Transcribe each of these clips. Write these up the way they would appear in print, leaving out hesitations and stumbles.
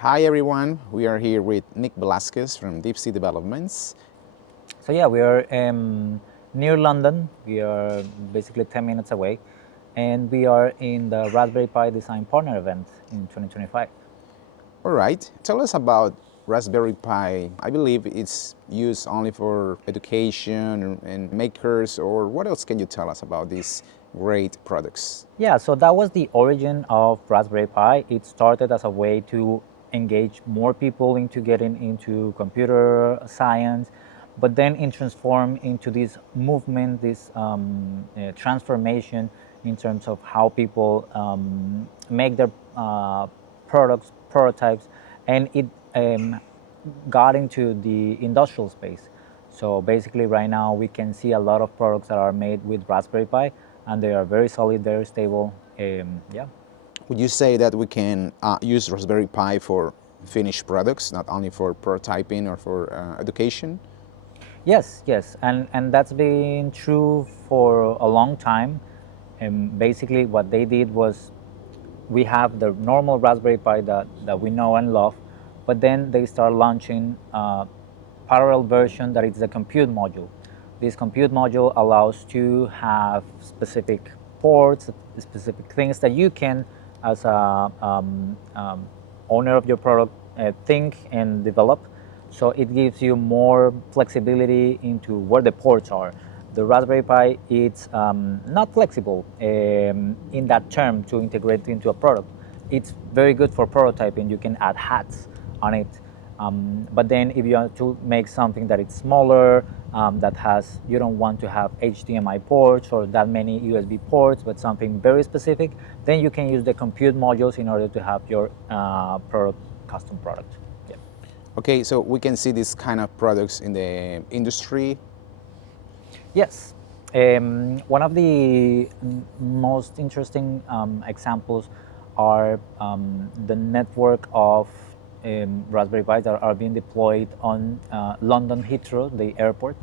Hi everyone, we are here with Nick Velasquez from DeepSea Developments. So yeah, we are near London. We are basically 10 minutes away, and we are in the Raspberry Pi Design Partner event in 2025. All right, tell us about Raspberry Pi. I believe it's used only for education and makers, or what else can you tell us about these great products? Yeah, so that was the origin of Raspberry Pi. It started as a way to engage more people into getting into computer science, but then it transformed into this movement, this transformation in terms of how people make their products, prototypes, and it got into the industrial space. So basically, right now we can see a lot of products that are made with Raspberry Pi, and they are very solid, very stable. Yeah. Would you say that we can use Raspberry Pi for finished products, not only for prototyping or for education? Yes, yes, and that's been true for a long time. And basically, what they did was we have the normal Raspberry Pi that we know and love, but then they start launching a parallel version that is the compute module. This compute module allows to have specific ports, specific things that you can, as a owner of your product, think and develop. So it gives you more flexibility into where the ports are. The Raspberry Pi it's not flexible in that term to integrate into a product. It's very good for prototyping. You can add hats on it. But then if you want to make something that is smaller, that has, you don't want to have HDMI ports or that many USB ports, but something very specific, then you can use the compute modules in order to have your custom product. Yeah. Okay, so we can see these kind of products in the industry. Yes. One of the most interesting examples are the network of Raspberry Pis that are being deployed on London Heathrow, the airport,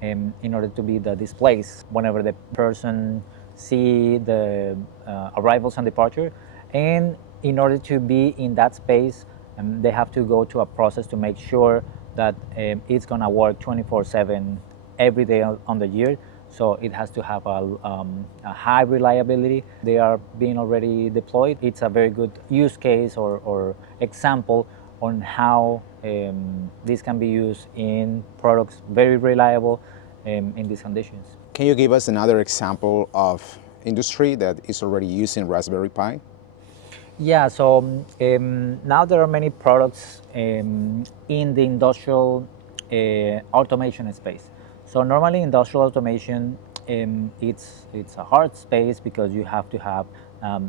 in order to be the displays whenever the person see the arrivals and departure. And in order to be in that space, they have to go to a process to make sure that it's going to work 24/7 every day on the year. So it has to have a high reliability. They are being already deployed. It's a very good use case or example on how this can be used in products very reliable in these conditions. Can you give us another example of industry that is already using Raspberry Pi? Yeah, so now there are many products in the industrial automation space. So normally industrial automation, it's a hard space because you have to have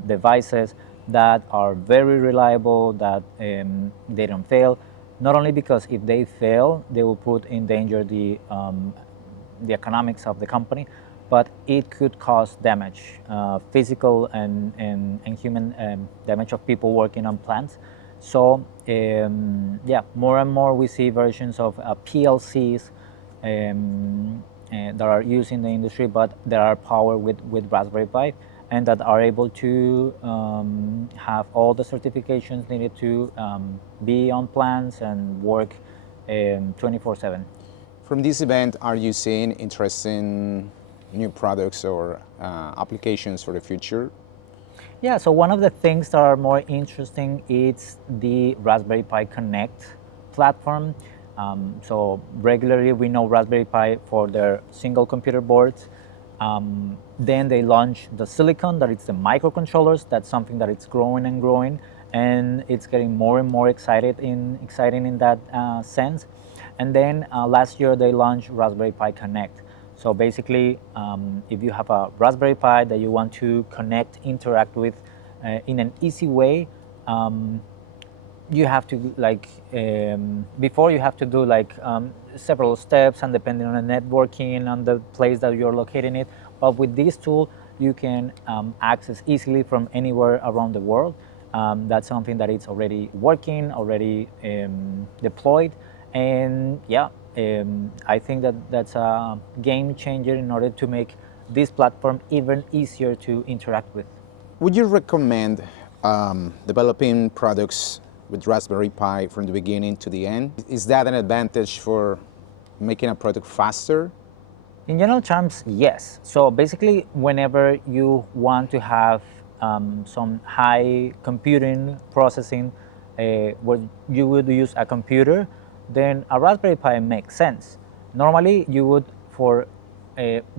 devices that are very reliable, that they don't fail. Not only because if they fail, they will put in danger the economics of the company, but it could cause damage, physical and human damage of people working on plants. So yeah, more and more we see versions of PLCs that are used in the industry, but that are powered with Raspberry Pi and that are able to have all the certifications needed to be on plants and work 24/7. From this event, are you seeing interesting new products or applications for the future? Yeah, so one of the things that are more interesting is the Raspberry Pi Connect platform. So regularly we know Raspberry Pi for their single computer boards. Then they launch the silicon, that it's the microcontrollers. That's something that it's growing and growing, and it's getting more and more exciting in that sense. And then last year they launched Raspberry Pi Connect. So basically, if you have a Raspberry Pi that you want to connect, interact with in an easy way, you have to before you have to do several steps, and depending on the networking and the place that you're locating it. But with this tool, you can access easily from anywhere around the world. That's something that is already working, already deployed, and yeah, I think that that's a game changer in order to make this platform even easier to interact with. Would you recommend developing products with Raspberry Pi from the beginning to the end. Is that an advantage for making a product faster? In general terms, yes. So basically, whenever you want to have some high computing processing, where you would use a computer, then a Raspberry Pi makes sense. Normally, you would, for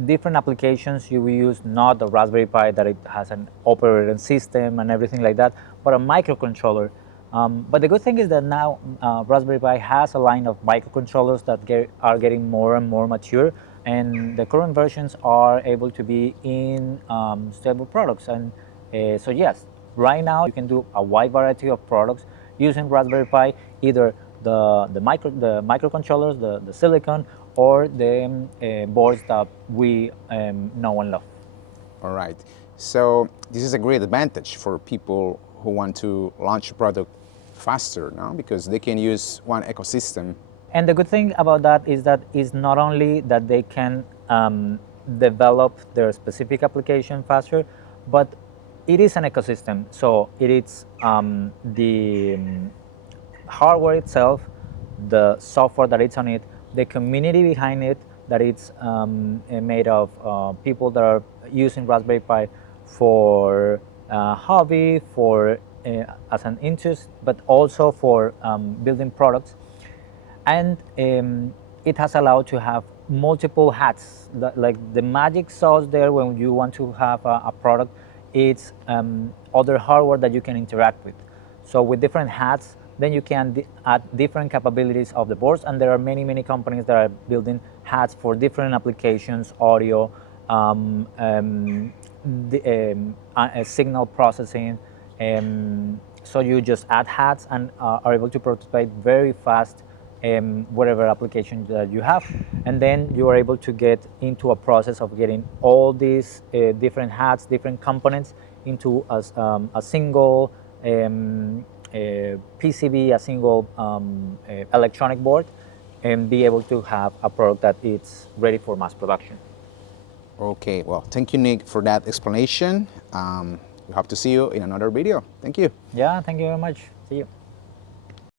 different applications, you will use not the Raspberry Pi that it has an operating system and everything like that, but a microcontroller. But the good thing is that now Raspberry Pi has a line of microcontrollers that are getting more and more mature, and the current versions are able to be in stable products. And so yes, right now you can do a wide variety of products using Raspberry Pi, either the microcontrollers, the silicon, or the boards that we know and love. All right. So this is a great advantage for people who want to launch a product faster, no? Because they can use one ecosystem. And the good thing about that is that it's not only that they can develop their specific application faster, but it is an ecosystem. So it is the hardware itself, the software that it's on it, the community behind it, that it's made of people that are using Raspberry Pi for hobby, for as an interest, but also for building products. And it has allowed to have multiple hats. Like the magic sauce there when you want to have a product, it's other hardware that you can interact with. So with different hats, then you can add different capabilities of the boards, and there are many, many companies that are building hats for different applications, audio, signal processing. So you just add hats and are able to prototype very fast whatever application that you have, and then you are able to get into a process of getting all these different hats, different components into a single PCB, a single electronic board, and be able to have a product that is ready for mass production. Okay, well, thank you, Nick, for that explanation. We hope to see you in another video. Thank you. Yeah, thank you very much. See you.